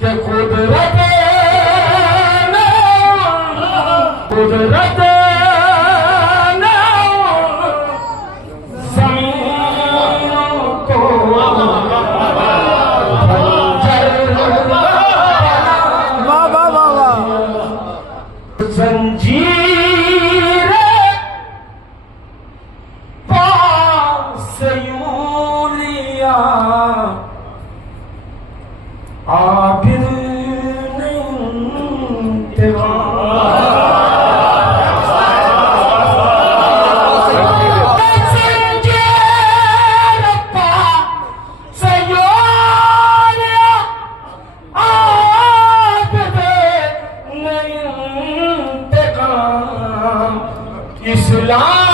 कि कुदरत ने कुदरत ने ज़मीन को जंजीर पास यूं लिया आबिद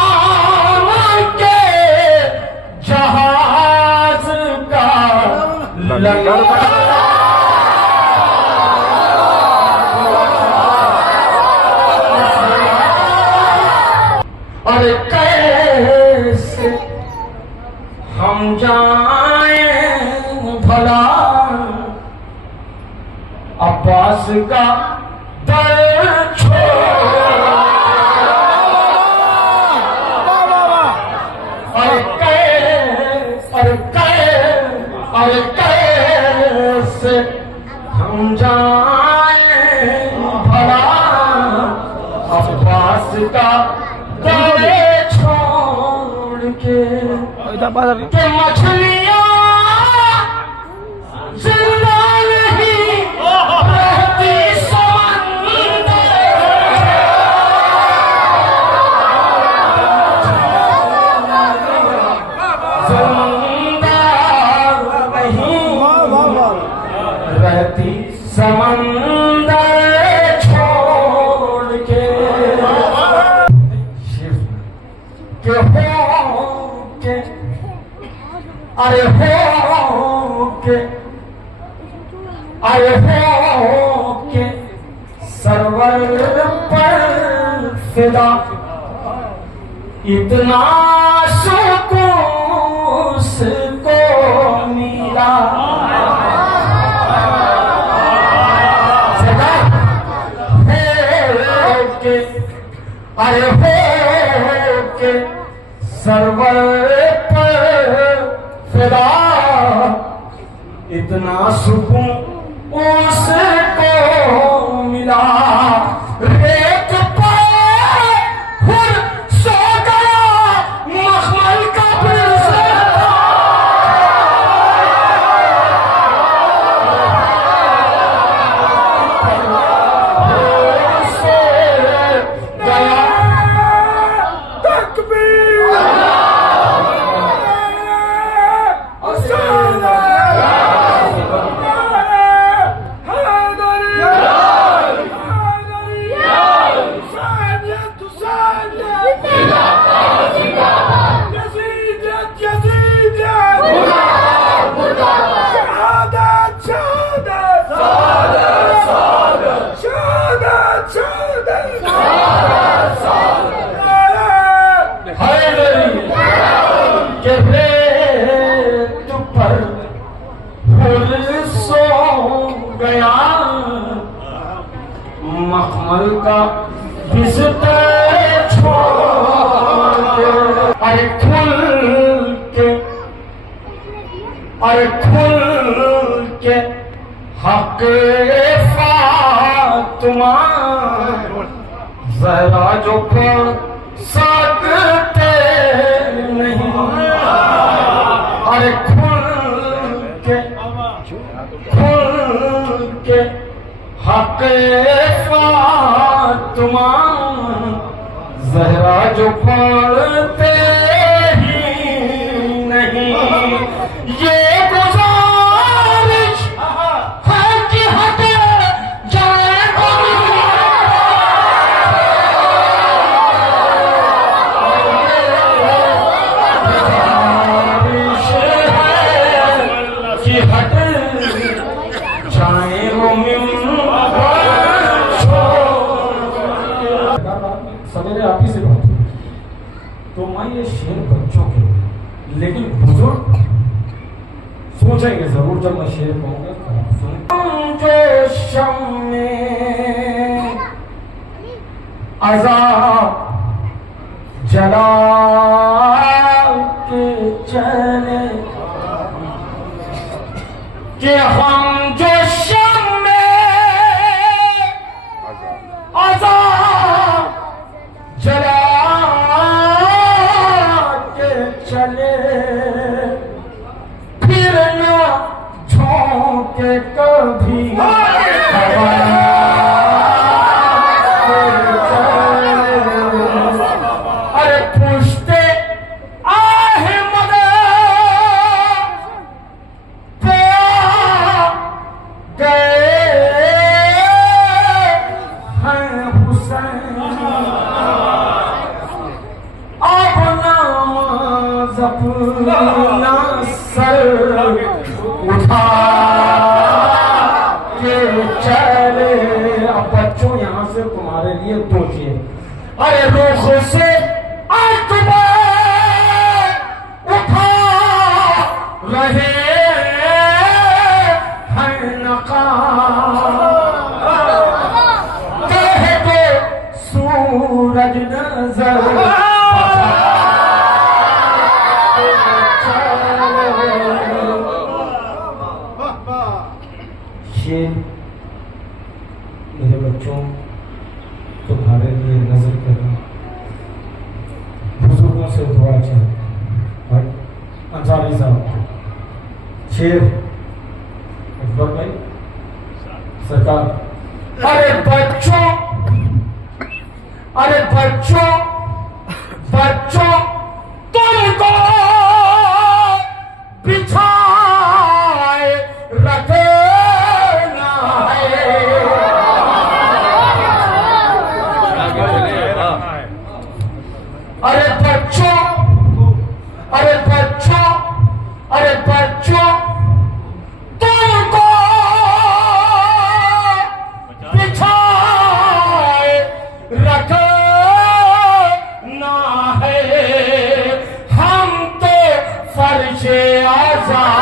इस्लाम के जहाज का लंगर और कैसे हम जाएं भला अब्बास का दर छोड़ और कैसे हम जाएं भला अब्बास का दरे छोड़ के मछलियां जिंदा नहीं रहती रहती समंदर छोड़ के शिव के हो के अरे हो के सरवर पर फिदा इतना सुकून को मिला अरे हो के सरवर पर फिदा इतना सुकून उसको मिला रेत पर खुद सो गया मखमल का गया मखमल का बिस्तर छोड़ अरे खुल के हक फातिमा जरा जो पढ़ सकते नहीं अरे खुल के हक फातिमा जहरा जो पढ़ते ही नहीं ये गुजारिश है कि हट जाए गुजारिश है कि हट जाए वो सवेरे आप ही से बात हुई तो मैं ये शेर बच्चों के लेकिन बुजुर्ग सोचेंगे जरूर जब मैं शेर कहूंगा। आजाद जला के चले कि हम जो शम में आजाद जला के चले फिर न झोंके कभी अपना सर उठा के चले। अब बच्चों यहां से तुम्हारे लिए दो चीज। अरे रुख से अकबर उठा रहे हैं नकाब, कह दो सूरज नजर मेरे बच्चों तुम्हारे लिए नजर करना बुजुर्गों से दुआ चाहिए। अंसारी साहब शेर अकबर भाई सरकार। अरे बच्चों अरे बच्चों बच्चों तुमको बिछाए रखे अरे बच्चों अरे बच्चों अरे बच्चों तुमको बिछाए रखना है, हम तो फर्शे आज़ाद